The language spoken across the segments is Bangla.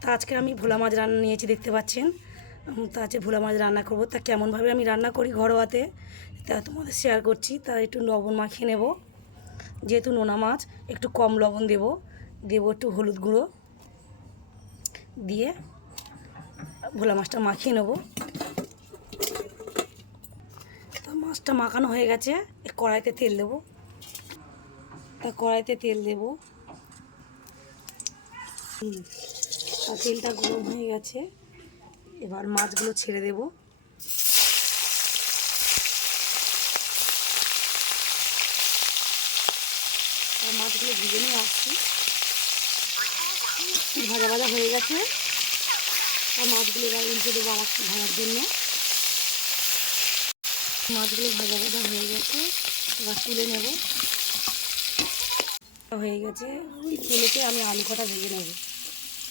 তা আজকে আমি ভোলা মাছ রান্না নিয়েছি দেখতে পাচ্ছেন? তা আজকে ভোলা মাছ রান্না করব। তা কেমনভাবে আমি রান্না করি ঘরোয়াতে তা তোমাদের শেয়ার করছি। তা একটু লবণ মাখিয়ে নেব যেহেতু নোনা মাছ একটু কম লবণ দেব। দেবো একটু হলুদ গুঁড়ো দিয়ে ভোলা মাছটা মাখিয়ে নেব। তা মাছটা মাখানো হয়ে গেছে কড়াইতে তেল দেবো। তা কড়াইতে তেল দেবো। হুম, তেলটা গরম হয়ে গেছে। এবার মাছগুলো ছেড়ে দেব। মাছগুলো ভিজে নিয়ে আসছি। ভাজা ভাজা হয়ে গেছে। আর মাছগুলো এবার উল্টে দেবো একটু ভাজার জন্য। মাছগুলো ভাজা ভাজা হয়ে গেছে। এবার তুলে নেব। হয়ে গেছে। তেলেতে আমি আলু কটা ভেজে নেব।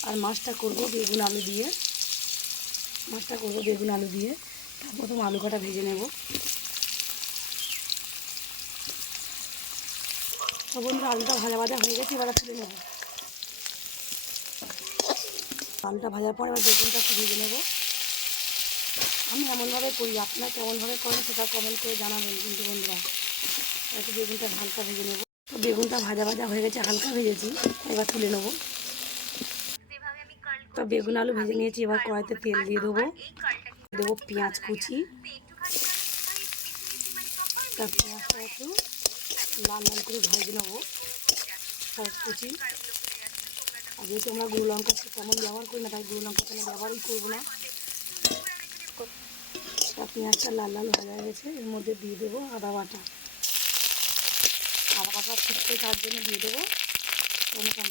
আর মাছটা করব বেগুন আলু দিয়ে। মাছটা করব বেগুন আলু দিয়ে। তার প্রথম আলু কাটা ভেজে নেব। তো বন্ধুরা, আলুটা ভাজা ভাজা হয়ে গেছে, এবার তুলে নেব। আলুটা ভাজার পর এবার বেগুনটা একটু ভেজে নেব। আমি এমনভাবে করি, আপনারা কেমনভাবে করেন সেটা কমেন্ট করে জানাবেন কিন্তু বন্ধুরা। একটু বেগুনটা হালকা ভেজে নেব। তো বেগুনটা ভাজা ভাজা হয়ে গেছে, হালকা ভেজেছি, এবার তুলে নেব। তো বেগুন আলু ভেজে নিয়েছি, এবার কড়াইতে তেল দিয়ে দেবো। দেবো পেঁয়াজ কুচি। তার পেঁয়াজটা একটু লাল লাল করে ভেজে নেব। পেঁয়াজ কুচি। আর যেহেতু আমরা গুঁড়ো লঙ্কা তেমন ব্যবহার করি না, তাই গুঁড়ো লঙ্কা কোনো ব্যবহারই করব না। পেঁয়াজটা লাল লাল ভাজা গেছে, এর মধ্যে দিয়ে দেবো আদা বাটা। আদা বাটা ফুটতে তার জন্য দিয়ে দেবো। টমেটো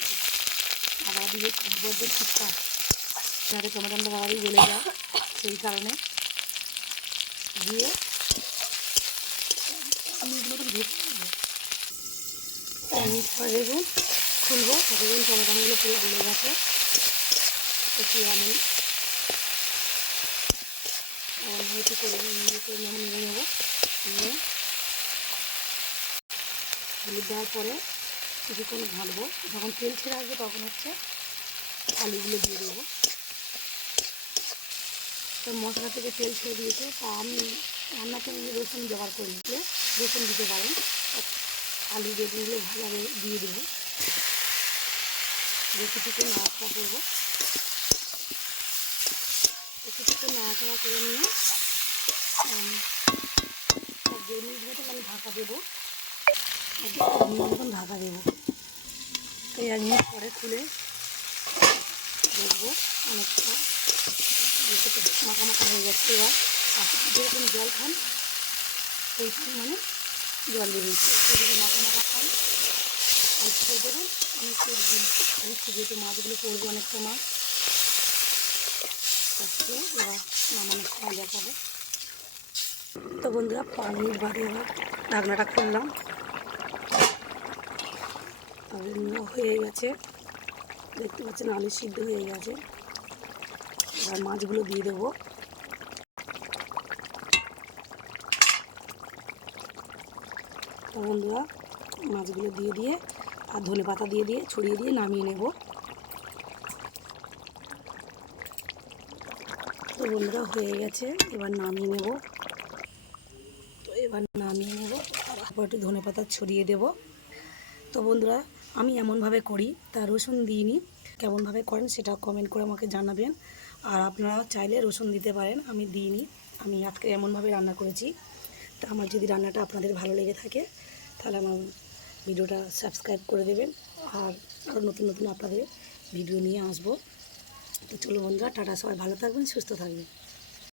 আদা দিয়ে বড্ড ফুটতে যাতে টমেটোটা তাড়াতাড়ি গলে যায় সেই কারণে। দিয়ে খুলবো দেখুন টমেটোগুলো পুরো গলে গেছে। একটু আমি নেড়ে নেব। নিয়ে হলুদ দেওয়ার পরে কিছুক্ষণ ঘাঁটবো যখন তেল ছেড়ে আসবে তখন হচ্ছে আলুগুলো দিয়ে দেবো। তো মশলা থেকে তেল ছেড়ে দিয়েছে, তা আমি রান্নাতে রসুন ব্যবহার করে নিলে রসুন দিতে পারেন। আলু বেগুনগুলো ভালোভাবে দিয়ে দেবো। দিয়ে কিছুক্ষণ নাড়াচাড়া করব। কিছুক্ষণ নাড়াচাড়া করে নিয়ে মতন আমি ঢাকা দেবো। মতন ঢাকা দেবো। তো এক মিনিট পরে খুলে দেখব অনেকটা মাখা মাখা হয়ে যাচ্ছে। এবার যেরকম জল খান সেই পরিমাণে জল দেবেন যদি মাখা মাখা খান। অল্প করে দেবেন অনেকটা দিন অনেকটা যেহেতু মাছগুলো পড়বে অনেকটা মাছ আজকে এবার নামানোর সময় দেখাবো। তো বন্ধুরা মিনিট বাদে এবার ঢাকনাটা খুললাম। তবে হয়ে গেছে। দেখতে পাচ্ছেন আলু সিদ্ধ হয়ে গেছে। এবার মাছগুলো দিয়ে দেবো। বন্ধুরা, মাছগুলো দিয়ে দিয়ে আর ধনে পাতা দিয়ে দিয়ে ছড়িয়ে দিয়ে নামিয়ে নেব। তো বন্ধুরা, হয়ে গেছে। এবার নামিয়ে নেব। তো এবার নামিয়ে নেব। তারপর একটু ধনে পাতা ছড়িয়ে দেব। তো বন্ধুরা, আমি এমনভাবে করি, তা রসুন দিইনি। কেমনভাবে করেন সেটা কমেন্ট করে আমাকে জানাবেন। আর আপনারা চাইলে রসুন দিতে পারেন, আমি দিইনি। আমি আজকে এমনভাবে রান্না করেছি। তা আমার যদি রান্নাটা আপনাদের ভালো লেগে থাকে, তাহলে আমার ভিডিওটা সাবস্ক্রাইব করে দেবেন। আর আরও নতুন নতুন আপনাদের ভিডিও নিয়ে আসব। তো চলো বন্ধুরা, টাটা, সবাই ভালো থাকবেন, সুস্থ থাকবেন।